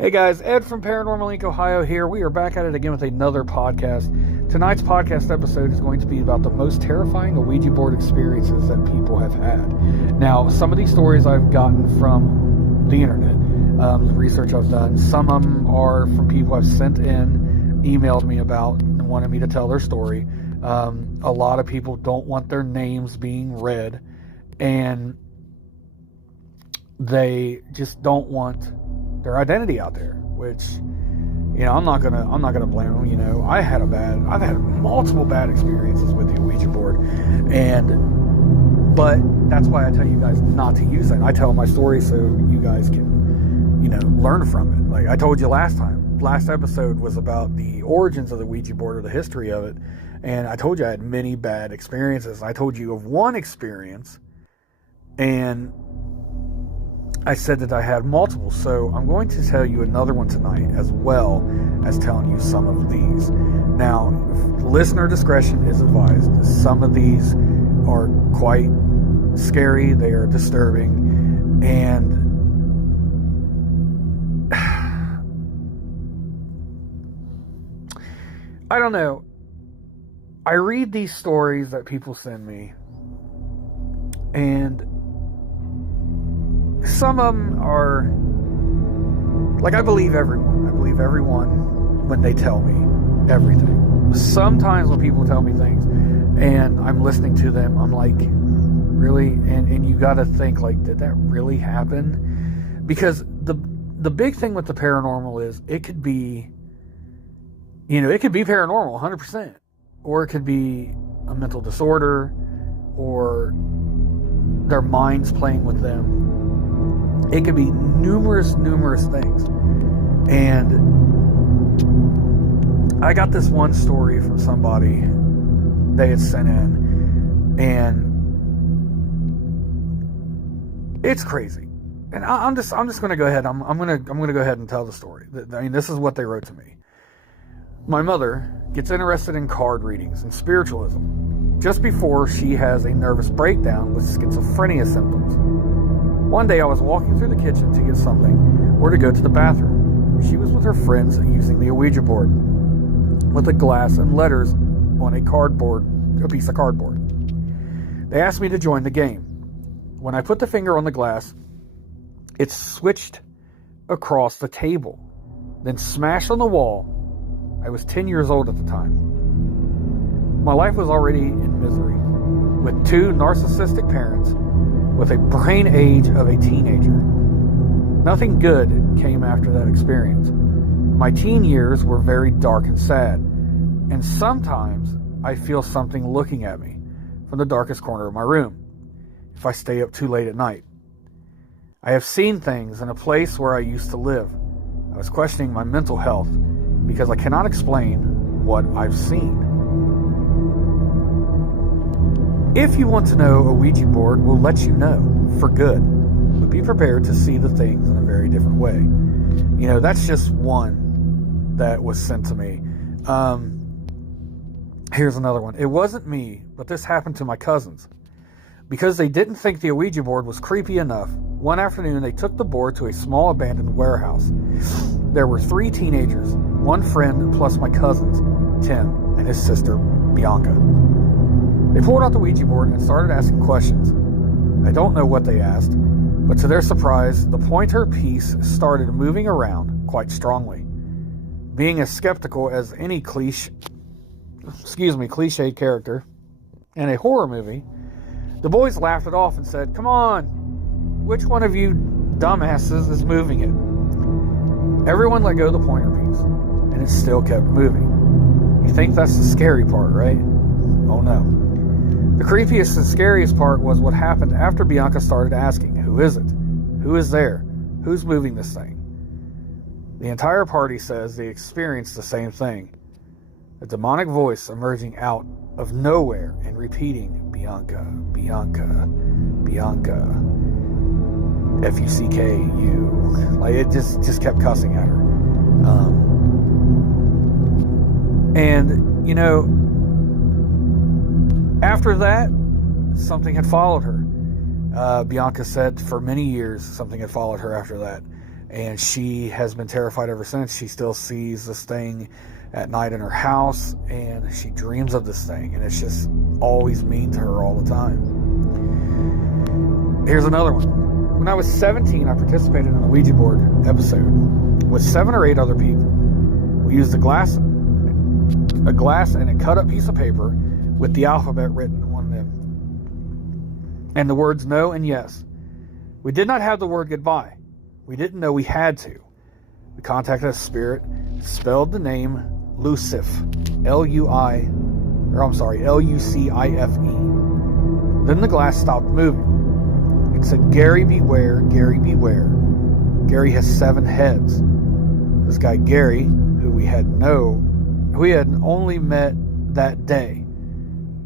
Hey guys, Ed from Paranormal Inc. Ohio here. We are back at it again with another podcast. Tonight's podcast episode is going to be about the most terrifying Ouija board experiences that people have had. Now, some of these stories I've gotten from the internet, the research I've done. Some of them are from people I've sent in, emailed me about, and wanted me to tell their story. A lot of people don't want their names being read, and they just don't want their identity out there, which, I'm not gonna blame them. I've had multiple bad experiences with the Ouija board, but that's why I tell you guys not to use it. I tell my story so you guys can, learn from it. Like I told you last episode was about the origins of the Ouija board, or the history of it, and I told you I had many bad experiences. I told you of one experience, and I said that I had multiple, so I'm going to tell you another one tonight, as well as telling you some of these. Now, listener discretion is advised. Some of these are quite scary, they are disturbing, and I don't know. I read these stories that people send me, and some of them are, like, I believe everyone. I believe everyone when they tell me everything. Sometimes when people tell me things and I'm listening to them, I'm like, really? And you got to think, like, did that really happen? Because the big thing with the paranormal is it could be, it could be paranormal 100%, or it could be a mental disorder, or their minds playing with them. It could be numerous things. And I got this one story from somebody they had sent in, and it's crazy. And I'm just going to go ahead. I'm going to go ahead and tell the story. This is what they wrote to me. My mother gets interested in card readings and spiritualism just before she has a nervous breakdown with schizophrenia symptoms. One day I was walking through the kitchen to get something or to go to the bathroom. She was with her friends using the Ouija board with a glass and letters on a piece of cardboard. They asked me to join the game. When I put the finger on the glass, it switched across the table, then smashed on the wall. I was 10 years old at the time. My life was already in misery, with two narcissistic parents, with a brain age of a teenager. Nothing good came after that experience. My teen years were very dark and sad, and sometimes I feel something looking at me from the darkest corner of my room if I stay up too late at night. I have seen things in a place where I used to live. I was questioning my mental health because I cannot explain what I've seen. If you want to know, a Ouija board will let you know for good, but be prepared to see the things in a very different way. That's just one that was sent to me. Here's another one. It wasn't me, but this happened to my cousins. Because they didn't think the Ouija board was creepy enough, one afternoon they took the board to a small abandoned warehouse. There were 3 teenagers, one friend plus my cousins, Tim, and his sister, Bianca. They pulled out the Ouija board and started asking questions. I don't know what they asked, but to their surprise, the pointer piece started moving around quite strongly. Being as skeptical as any cliched character in a horror movie, the boys laughed it off and said, "Come on, which one of you dumbasses is moving it?" Everyone let go of the pointer piece, and it still kept moving. You think that's the scary part, right? Oh no. The creepiest and scariest part was what happened after Bianca started asking, "Who is it? Who is there? Who's moving this thing?" The entire party says they experienced the same thing. A demonic voice emerging out of nowhere and repeating, "Bianca, Bianca, Bianca, F-U-C-K-U." Like, it just kept cussing at her. After that, something had followed her. Bianca said for many years something had followed her after that. and she has been terrified ever since. She still sees this thing at night in her house, and she dreams of this thing, and it's just always mean to her all the time. Here's another one. When I was 17, I participated in a Ouija board episode with 7 or 8 other people. We used a glass and a cut-up piece of paper with the alphabet written on them, and the words no and yes. We did not have the word goodbye. We didn't know we had to. We contacted a spirit, spelled the name Lucife, Lucife. Then the glass stopped moving. It said, Gary, beware, Gary, beware. Gary has 7 heads. This guy, Gary, who we had only met that day,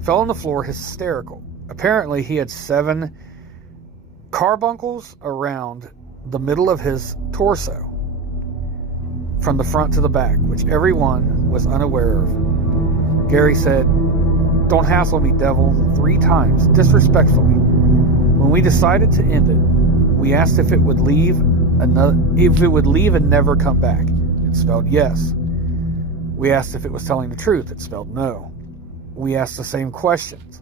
fell on the floor hysterical. Apparently, he had 7 carbuncles around the middle of his torso, from the front to the back, which everyone was unaware of. Gary said, "Don't hassle me, devil," 3 times, disrespectfully. When we decided to end it, we asked if it would leave and never come back. It spelled yes. We asked if it was telling the truth. It spelled no. We asked the same questions.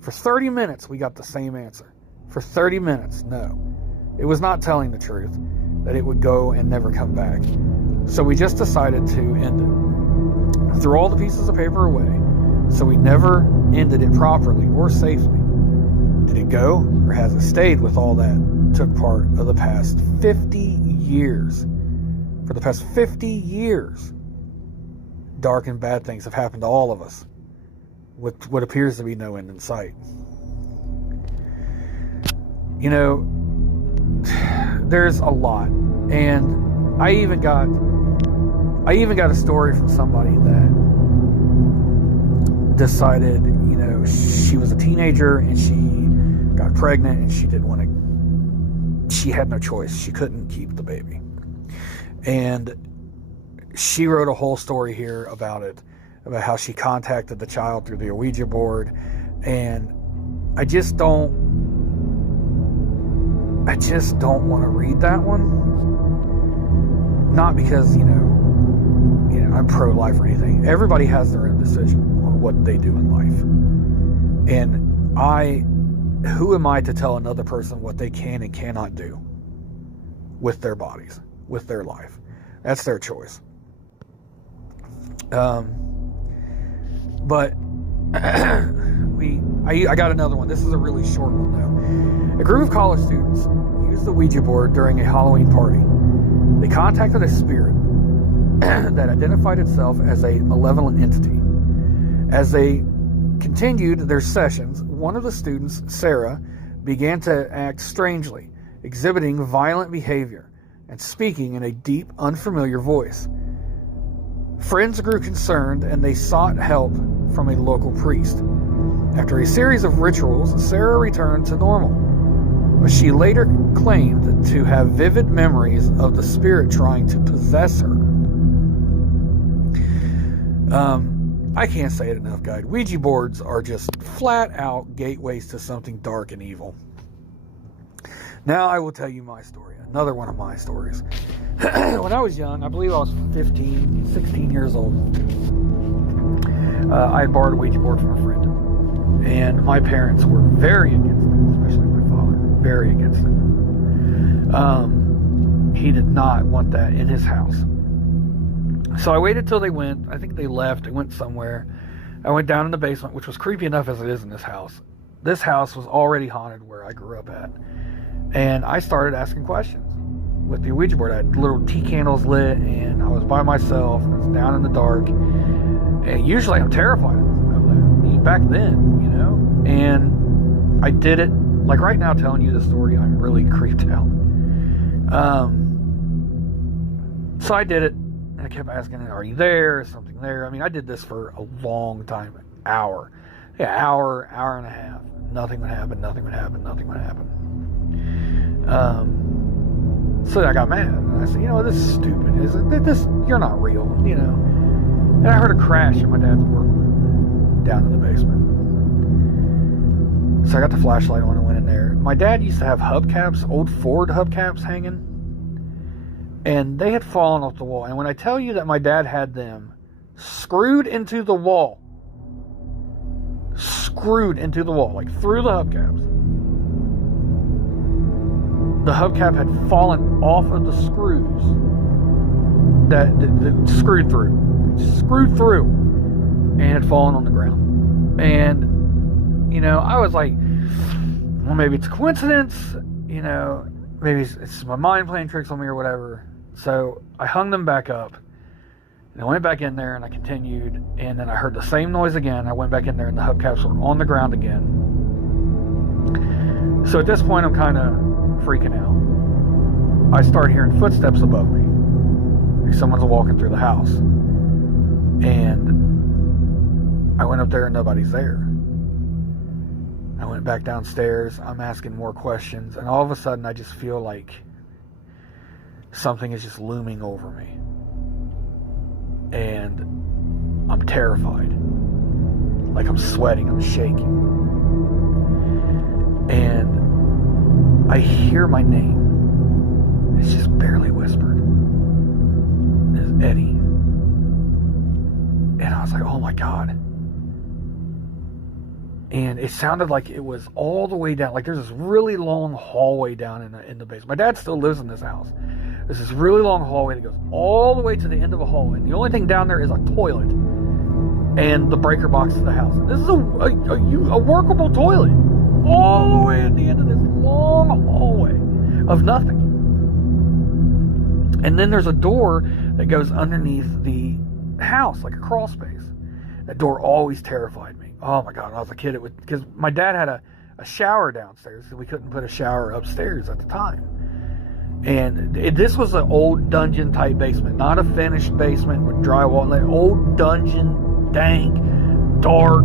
For 30 minutes, we got the same answer. For 30 minutes, no. It was not telling the truth, that it would go and never come back. So we just decided to end it. Threw all the pieces of paper away, so we never ended it properly or safely. Did it go, or has it stayed with all that took part of the past 50 years? For the past 50 years, dark and bad things have happened to all of us, with what appears to be no end in sight. You know, there's a lot, and I even got a story from somebody that decided, she was a teenager and she got pregnant and she had no choice. She couldn't keep the baby. And she wrote a whole story here about it, about how she contacted the child through the Ouija board. And I just don't want to read that one. Not because, I'm pro-life or anything. Everybody has their own decision on what they do in life. And who am I to tell another person what they can and cannot do with their bodies, with their life? That's their choice. But I got another one. This is a really short one, though. A group of college students used the Ouija board during a Halloween party. They contacted a spirit that identified itself as a malevolent entity. As they continued their sessions, one of the students, Sarah, began to act strangely, exhibiting violent behavior and speaking in a deep, unfamiliar voice. Friends grew concerned and they sought help from a local priest. After a series of rituals, Sarah returned to normal, but she later claimed to have vivid memories of the spirit trying to possess her. I can't say it enough, guys. Ouija boards are just flat out gateways to something dark and evil. Now I will tell you my story, another one of my stories. When I was young, I believe I was 15, 16 years old, I had borrowed a Ouija board from a friend. And my parents were very against it, especially my father, very against it. He did not want that in his house. So I waited till they went. I think they left. They went somewhere. I went down in the basement, which was creepy enough as it is in this house. This house was already haunted where I grew up at. And I started asking questions with the Ouija board. I had little tea candles lit, and I was by myself. And it was down in the dark. And usually I'm terrified of that. I mean, back then, And I did it. Like right now, telling you the story, I'm really creeped out. So I did it. And I kept asking, are you there? Is something there? I mean, I did this for a long time. Hour and a half. Nothing would happen. So I got mad. And I said, this is stupid. You're not real, And I heard a crash in my dad's workroom down in the basement. So I got the flashlight on and went in there. My dad used to have hubcaps, old Ford hubcaps hanging. And they had fallen off the wall. And when I tell you that my dad had them screwed into the wall, like through the hubcaps, the hubcap had fallen off of the screws that screwed through, and had fallen on the ground. And, I was like, well, maybe it's a coincidence, maybe it's my mind playing tricks on me or whatever. So I hung them back up, and I went back in there, and I continued, and then I heard the same noise again. I went back in there, and the hubcaps were on the ground again. So at this point, I'm kind of freaking out. I start hearing footsteps above me. Like someone's walking through the house. And I went up there, and nobody's there. I went back downstairs. I'm asking more questions, and all of a sudden, I just feel like something is just looming over me. And I'm terrified. Like I'm sweating, I'm shaking. And I hear my name. It's just barely whispered. It's Eddie. And I was like, oh my God. And it sounded like it was all the way down. Like there's this really long hallway down in the basement. My dad still lives in this house. There's this really long hallway that goes all the way to the end of a hallway. And the only thing down there is a toilet and the breaker box to the house. And this is a workable toilet. All the way at the end of this long hallway of nothing. And then there's a door that goes underneath the house, like a crawl space. That door always terrified me. Oh my God, when I was a kid, because my dad had a shower downstairs, so we couldn't put a shower upstairs at the time. And this was an old dungeon type basement, not a finished basement with drywall. Like old dungeon, dank, dark,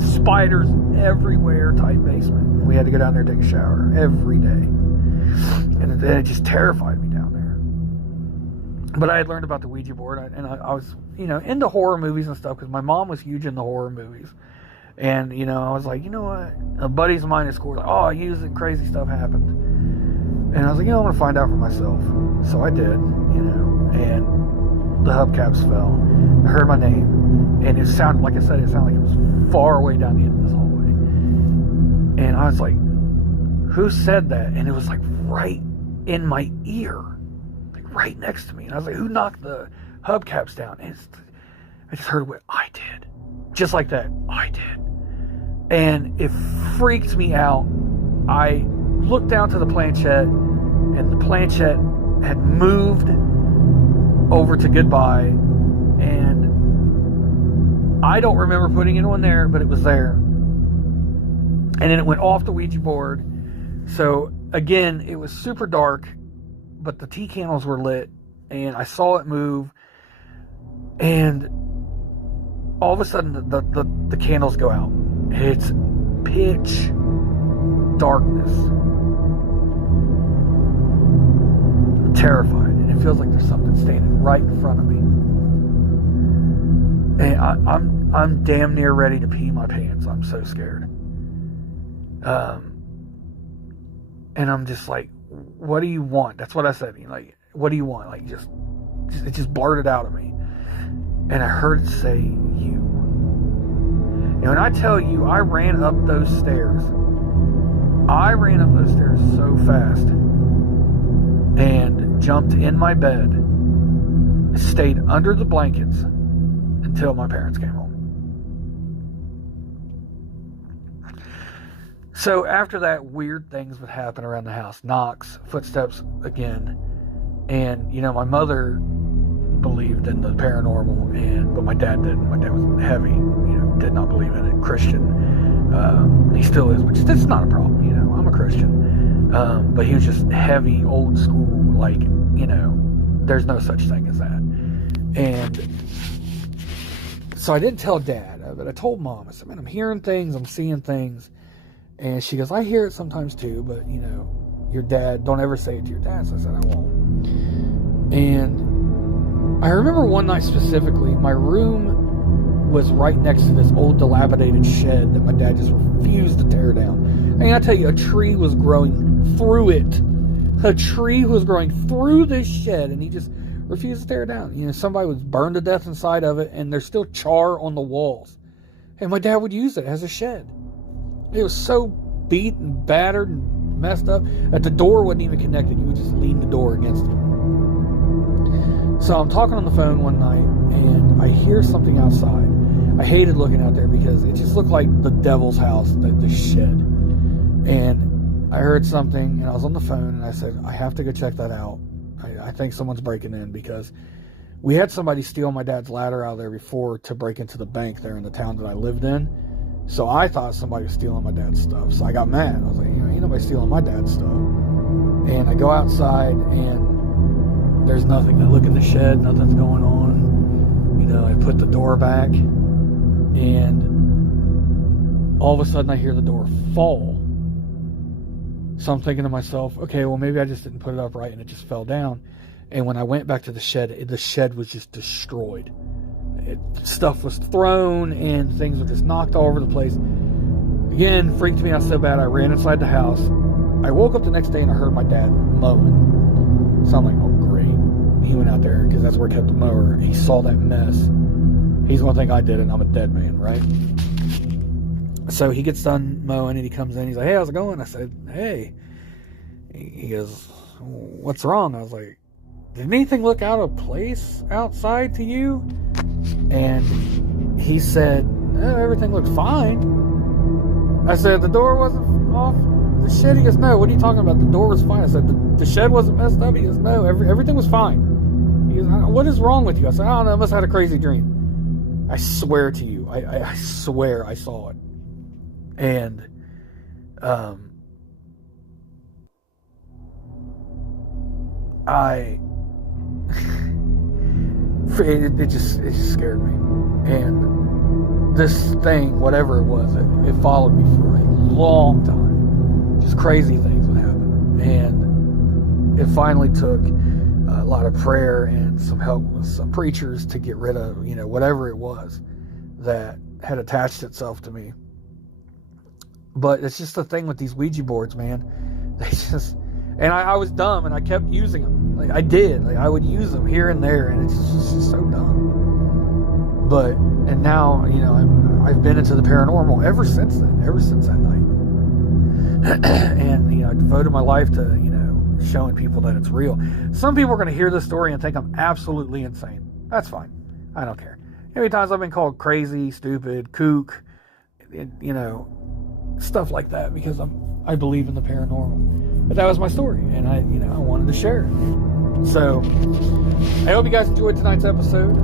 spiders everywhere type basement. We had to go down there and take a shower every day. And it just terrified me down there. But I had learned about the Ouija board, and I was, into horror movies and stuff, because my mom was huge into horror movies. And, I was like, you know what? A buddies of mine at school were like, oh, I used it and crazy stuff happened. And I was like, I want to find out for myself. So I did, and the hubcaps fell. I heard my name, and it sounded, like I said, it sounded like it was far away down the end of this hallway. And I was like, who said that? And it was like right in my ear, like right next to me. And I was like, who knocked the hubcaps down? And I just heard what I did. Just like that, I did. And it freaked me out. I looked down to the planchette, and the planchette had moved over to goodbye, and I don't remember putting it on there, but it was there. And then it went off the Ouija board. So again, it was super dark, but the tea candles were lit, and I saw it move, and all of a sudden the candles go out. It's pitch darkness. I'm terrified, and it feels like there's something standing right in front of me. And I'm damn near ready to pee my pants. I'm so scared. And I'm just like, what do you want? That's what I said. Like, what do you want? Like, it just blurted out of me. And I heard it say, you. And when I tell you, I ran up those stairs. I ran up those stairs so fast and jumped in my bed, stayed under the blankets until my parents came home. So after that, weird things would happen around the house. Knocks, footsteps again. And, my mother believed in the paranormal, but my dad didn't. My dad was heavy, did not believe in it. Christian. He still is, which is not a problem, I'm a Christian. But he was just heavy, old school, like, there's no such thing as that. And so I didn't tell Dad, but I told Mom. I said, man, I'm hearing things, I'm seeing things. And she goes, I hear it sometimes too, but, your dad, don't ever say it to your dad. So I said, I won't. And I remember one night specifically, my room was right next to this old dilapidated shed that my dad just refused to tear down. And I tell you, a tree was growing through it. A tree was growing through this shed, and he just refused to tear it down. You know, somebody was burned to death inside of it, and there's still char on the walls. And my dad would use it as a shed. It was so beat and battered and messed up that the door wasn't even connected. You would just lean the door against it. So I'm talking on the phone one night, and I hear something outside. I hated looking out there because it just looked like the devil's house, the shed. And I heard something, and I was on the phone, and I said, I have to go check that out. I think someone's breaking in, because we had somebody steal my dad's ladder out of there before to break into the bank there in the town that I lived in. So I thought somebody was stealing my dad's stuff. So I got mad. I was like, ain't nobody stealing my dad's stuff. And I go outside, and there's nothing. I look in the shed, nothing's going on. I put the door back, and all of a sudden I hear the door fall. So I'm thinking to myself, okay, well, maybe I just didn't put it up right and it just fell down. And when I went back to the shed was just destroyed. Stuff was thrown and things were just knocked all over the place. Again, freaked me out so bad I ran inside the house. I woke up the next day and I heard my dad mowing. So I'm like, oh, great. He went out there because that's where he kept the mower. He saw that mess. He's going to think I did it and I'm a dead man, right? So he gets done mowing and he comes in. He's like, hey, how's it going? I said, hey. He goes, what's wrong? I was like, did anything look out of place outside to you? And he said, everything looked fine. I said, the door wasn't off the shed? He goes, no, what are you talking about? The door was fine. I said, the shed wasn't messed up? He goes, no, everything was fine. He goes, what is wrong with you? I said, I don't know, I must have had a crazy dream. I swear to you, I swear I saw it. And it just scared me. And this thing, whatever it was, it followed me for a long time. Just crazy things would happen. And it finally took a lot of prayer and some help with some preachers to get rid of, whatever it was that had attached itself to me. But it's just the thing with these Ouija boards, man. And I was dumb, and I kept using them. Like, I did. Like, I would use them here and there, and it's just so dumb. And now, I've been into the paranormal ever since then, ever since that night. And, I devoted my life to, showing people that it's real. Some people are going to hear this story and think I'm absolutely insane. That's fine. I don't care. How many times I've been called crazy, stupid, kook, stuff like that, because I believe in the paranormal. But that was my story, and I wanted to share it. So I hope you guys enjoyed tonight's episode.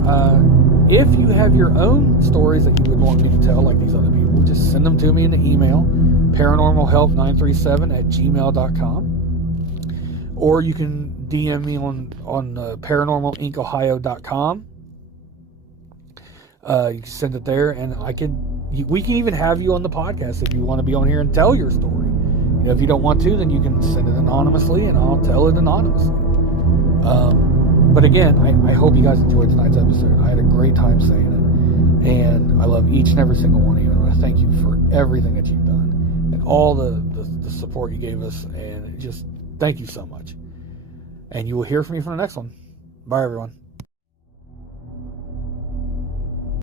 If you have your own stories that you would want me to tell, like these other people, just send them to me in the email, paranormalhelp937@gmail.com, or you can DM me on paranormalincohio.com. You can send it there, and we can even have you on the podcast if you want to be on here and tell your story. If you don't want to, then you can send it anonymously, and I'll tell it anonymously. But again, I hope you guys enjoyed tonight's episode. I had a great time saying it, and I love each and every single one of you, and I want to thank you for everything that you've done and all the support you gave us, and just thank you so much. And you will hear from me for the next one. Bye, everyone.